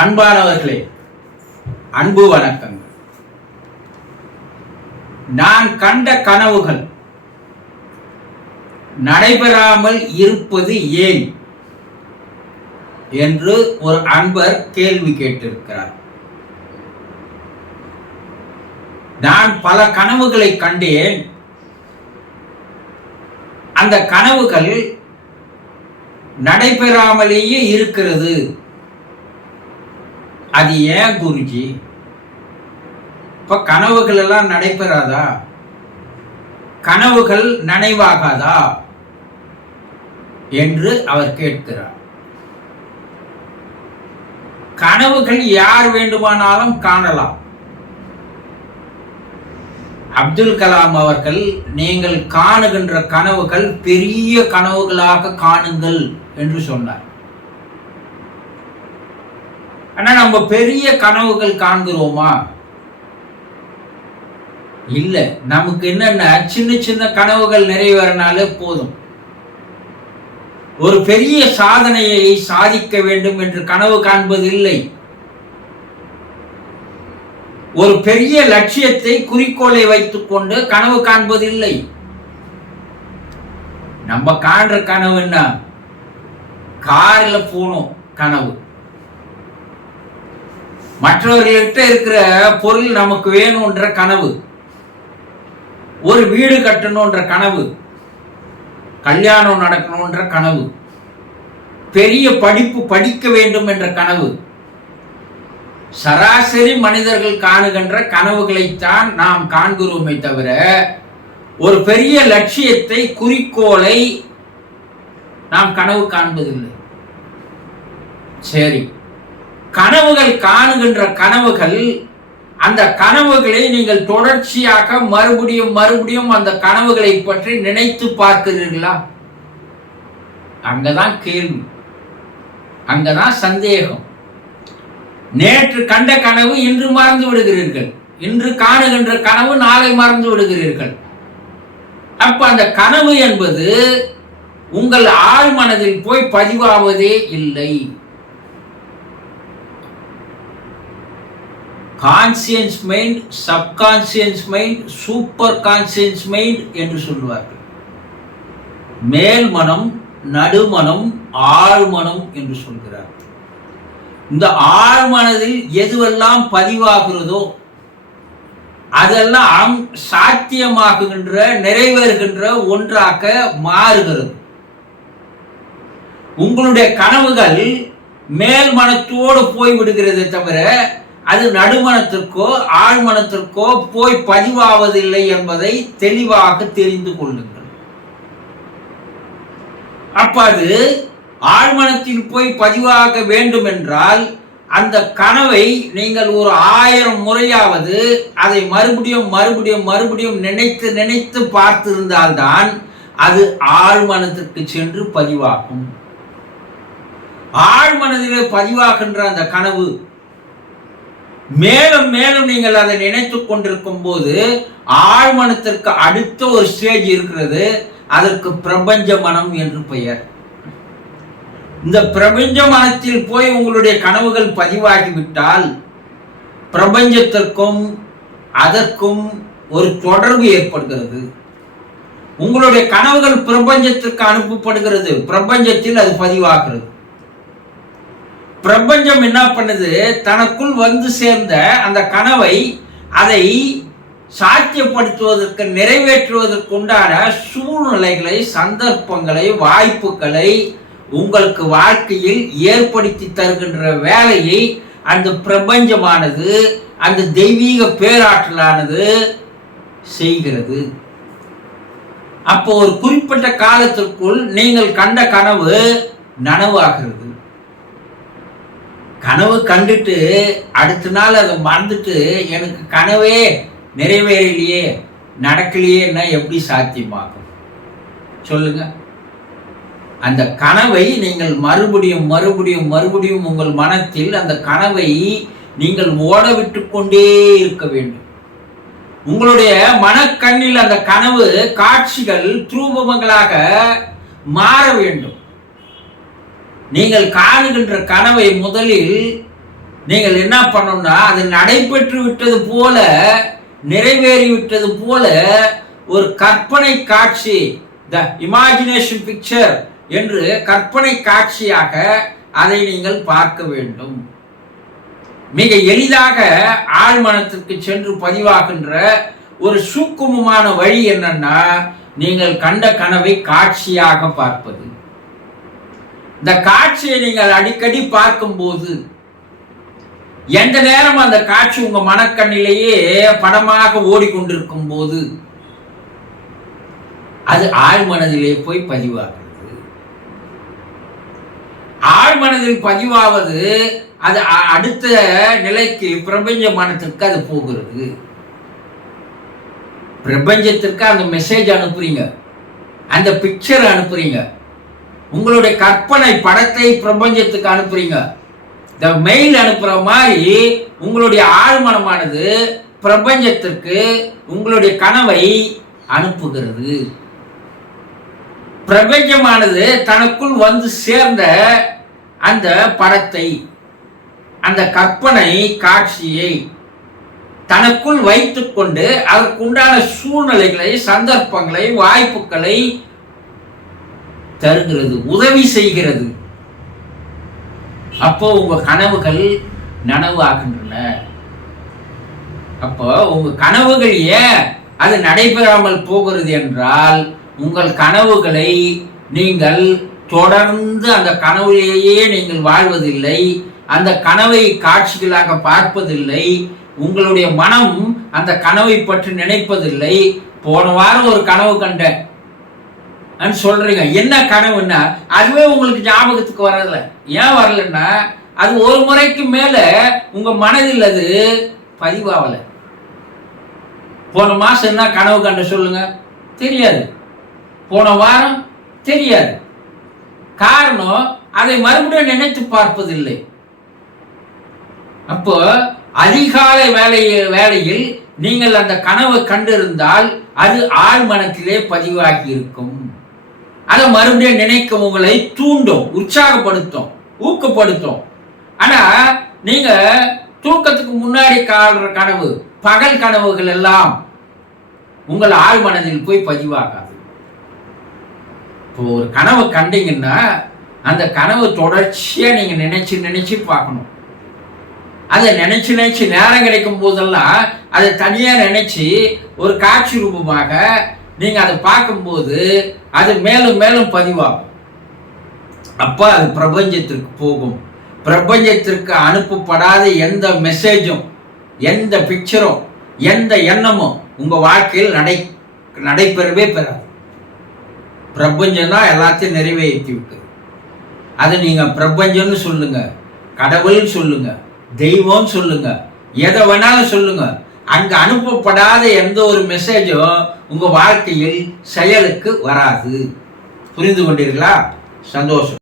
அன்பானவர்களே, அன்பு வணக்கங்கள். நான் கண்ட கனவுகள் நடைபெறாமல் இருப்பது ஏன் என்று ஒரு அன்பர் கேள்வி கேட்டிருக்கிறார். நான் பல கனவுகளை கண்டேன். அந்த கனவுகள் நடைபெறாமலேயே இருக்கிறது. அது ஏன் குருஜி? இப்ப கனவுகள் எல்லாம் நடைபெறாதா? கனவுகள் நனைவாகாதா என்று அவர் கேட்கிறார். கனவுகள் யார் வேண்டுமானாலும் காணலாம். அப்துல் கலாம் அவர்கள், நீங்கள் காணுகின்ற கனவுகள் பெரிய கனவுகளாக காணுங்கள் என்று சொன்னார். ஆனா நம்ம பெரிய கனவுகள் காண்கிறோமா? இல்ல. நமக்கு என்னன்னா, சின்ன சின்ன கனவுகள் நிறைவேறினாலே போதும். ஒரு பெரிய சாதனையை சாதிக்க வேண்டும் என்று கனவு காண்பது இல்லை. ஒரு பெரிய லட்சியத்தை, குறிக்கோளை வைத்துக் கொண்டு கனவு காண்பது இல்லை. நம்ம காண்ற கனவு என்ன? கார்ல போனோம் கனவு. மற்றவர்கள்கிட்ட இருக்கிற பொருள் நமக்கு வேணும்ன்ற கனவு. ஒரு வீடு கட்டணும்ன்ற கனவு. கல்யாணம் நடக்கணும்ன்ற கனவு. பெரிய படிப்பு படிக்க வேண்டும் என்ற கனவு. சராசரி மனிதர்கள் காணுகின்ற கனவுகளைத்தான் நாம் காண்கிறோமே தவிர, ஒரு பெரிய லட்சியத்தை, குறிக்கோளை நாம் கனவு காண்பதில்லை. சரி, கனவுகள் காணுகின்ற கனவுகள், அந்த கனவுகளை நீங்கள் தொடர்ச்சியாக மறுபடியும் மறுபடியும் அந்த கனவுகளை பற்றி நினைத்து பார்க்கிறீர்களா? அங்கதான் கேள்வி, அங்கதான் சந்தேகம். நேற்று கண்ட கனவு இன்று மறந்து விடுகிறீர்கள். இன்று காணுகின்ற கனவு நாளை மறந்து விடுகிறீர்கள். அப்ப அந்த கனவு என்பது உங்கள் ஆழ் மனதில் போய் பதிவாவதே இல்லை. Conscious mind, subconscious mind, super conscious mind என்று சொல்லுவார்கள். மேல் மனம், நடுமனம், ஆழ்மனம் என்று சொல்கிறார்கள். இந்த ஆழ்மனதில் எதுவெல்லாம் பதிவாகிறதோ அதெல்லாம் சாத்தியமாகுகின்ற, நிறைவேறுகின்ற ஒன்றாக மாறுகிறது. உங்களுடைய கனவுகள் மேல் மனத்தோடு போய்விடுகிறதே தவிர, அது நடுமனத்திற்கோ ஆழ்மனத்திற்கோ போய் பதிவாவதில்லை என்பதை தெளிவாக தெரிந்து கொள்ளுங்கள். அப்ப அது ஆழ்மனத்தில் போய் பதிவாக வேண்டும் என்றால், அந்த கனவை நீங்கள் ஒரு 1000 முறையாவது அதை மறுபடியும் மறுபடியும் மறுபடியும் நினைத்து நினைத்து பார்த்திருந்தால்தான் அது ஆழ்மனத்திற்கு சென்று பதிவாகும். ஆழ்மனதிலே பதிவாகின்ற அந்த கனவு மேலும் மேலும் நீங்கள் அதை நினைத்துக் கொண்டிருக்கும் போது ஆழ்மனத்திற்கு அடுத்த ஒரு ஸ்டேஜ் இருக்கிறது. அதற்கு பிரபஞ்ச மனம் என்று பெயர். இந்த பிரபஞ்ச மனத்தில் போய் உங்களுடைய கனவுகள் பதிவாகிவிட்டால், பிரபஞ்சத்திற்கும் அதற்கும் ஒரு தொடர்பு ஏற்படுகிறது. உங்களுடைய கனவுகள் பிரபஞ்சத்திற்கு அனுப்பப்படுகிறது. பிரபஞ்சத்தில் அது பதிவாகிறது. பிரபஞ்சம் என்ன பண்ணுது? தனக்குள் வந்து சேர்ந்த அந்த கனவை, அதை சாத்தியப்படுத்துவதற்கு, நிறைவேற்றுவதற்கு உண்டான சூழ்நிலைகளை, சந்தர்ப்பங்களை, வாய்ப்புகளை உங்களுக்கு வாழ்க்கையில் ஏற்படுத்தி தருகின்ற வேலையை அந்த பிரபஞ்சமானது, அந்த தெய்வீக பேராற்றலானது செய்கிறது. அப்போ ஒரு குறிப்பிட்ட காலத்திற்குள் நீங்கள் கண்ட கனவு நனவாகிறது. கனவு கண்டுட்டு அடுத்த நாள் அதை மறந்துட்டு, எனக்கு கனவே நிறைவேறலையே, நடக்கலையேன்னா எப்படி சாத்தியமாகும்? சொல்லுங்க. அந்த கனவை நீங்கள் மறுபடியும் மறுபடியும் மறுபடியும் உங்கள் மனத்தில் அந்த கனவை நீங்கள் ஓட விட்டு கொண்டே இருக்க வேண்டும். உங்களுடைய மனக்கண்ணில் அந்த கனவு காட்சிகள் ரூபங்களாக மாற வேண்டும். நீங்கள் காணுகின்ற கனவை முதலில் நீங்கள் என்ன பண்ணணும்னா, அது நடைபெற்று விட்டது போல, நிறைவேறி விட்டது போல ஒரு கற்பனை காட்சி, த இமேஜினேஷன் பிக்சர் என்று கற்பனை காட்சியாக அதை நீங்கள் பார்க்க வேண்டும். மிக எளிதாக ஆழ்மனத்திற்கு சென்று பதிவாகின்ற ஒரு சூக்குமமான வழி என்னன்னா, நீங்கள் கண்ட கனவை காட்சியாக பார்ப்பது. இந்த காட்சியை நீங்கள் அடிக்கடி பார்க்கும்போது, எந்த நேரம் அந்த காட்சி உங்க மனக்கண்ணிலேயே படமாக ஓடிக்கொண்டிருக்கும் போது அது ஆழ்மனதிலே போய் பதிவாகிறது. ஆழ்மனதில் பதிவாவது அது அடுத்த நிலைக்கு பிரபஞ்ச மனத்திற்கு அது போகிறது. பிரபஞ்சத்திற்கு அந்த மெசேஜ் அனுப்புறீங்க, அந்த பிக்சர் அனுப்புறீங்க, உங்களுடைய கற்பனை படத்தை பிரபஞ்சத்துக்கு அனுப்புறீங்க. இந்த மெயில் அனுப்புற மாதிரி உங்களுடைய ஆழ்மனமானது பிரபஞ்சத்திற்கு உங்களுடைய கனவை அனுப்புகிறது. பிரபஞ்சமானது தனக்குள் வந்து சேர்ந்த அந்த படத்தை, அந்த கற்பனை காட்சியை தனக்குள் வைத்துக் கொண்டு அதற்குண்டான சூழ்நிலைகளை, சந்தர்ப்பங்களை, வாய்ப்புகளை தருகிறது, உதவி செய்கிறது. அப்போ உங்க கனவுகள் நனவாகின்றன. அப்போ உங்க கனவுகள் ஏன் அது நடைபெறாமல் போகிறது என்றால், உங்கள் கனவுகளை நீங்கள் தொடர்ந்து அந்த கனவுலேயே நீங்கள் வாழ்வதில்லை, அந்த கனவை காட்சிகளாக பார்ப்பதில்லை, உங்களுடைய மனம் அந்த கனவை பற்றி நினைப்பதில்லை. போன வாரம் ஒரு கனவு கண்டேன் சொல்றீங்க, என்ன கனவுன்னா அதுவே உங்களுக்கு ஞாபகத்துக்கு வரல. ஏன் வரலன்னா, அது ஒரு முறைக்கு மேல உங்க மனதில் அது பதிவாகல. போன மாசம் என்ன கனவு கண்ட சொல்லுங்க, தெரியாது. போன வாரம் தெரியாது. காரணம், அதை மறுபடியும் நினைத்து பார்ப்பதில்லை. அப்போ அதிகாலை வேளையில் நீங்கள் அந்த கனவை கண்டிருந்தால் அது ஆழ்மனத்திலே பதிவாகி இருக்கும். அதை மறுபடியும் நினைக்க உங்களை தூண்டும், உற்சாகப்படுத்தும், ஊக்கப்படுத்தும். ஆனா நீங்க தூக்கத்துக்கு முன்னாடி காணுற கனவு, பகல் கனவுகள் எல்லாம் உங்கள் ஆழ்மனதில் போய் பதிவாகாது. இப்போ ஒரு கனவு கண்டீங்கன்னா அந்த கனவு தொடர்ச்சியா நீங்க நினைச்சு பார்க்கணும். அதை நினைச்சு நேரம் கிடைக்கும் போதெல்லாம் அதை தனியா நினைச்சு ஒரு காட்சி ரூபமாக நீங்க அதை பார்க்கும்போது அது மேலும் மேலும் பதிவாகும். அப்ப அது பிரபஞ்சத்திற்கு போகும். பிரபஞ்சத்திற்கு அனுப்பப்படாத எந்த மெசேஜும், எந்த பிக்சரும், எந்த எண்ணமும் உங்க வாழ்க்கையில் நடைபெறவே பெறாது. பிரபஞ்சம் தான் எல்லாத்தையும் நிறைவேற்றி விட்டது. அது நீங்க பிரபஞ்சம்னு சொல்லுங்க, கடவுள் சொல்லுங்க, தெய்வம் சொல்லுங்க, எதை வேணாலும் சொல்லுங்க, அங்க அனுப்பப்படாத எந்த ஒரு மெசேஜும் உங்க வாழ்க்கையில் செயலுக்கு வராது. புரிந்து கொண்டீர்களா? சந்தோஷம்.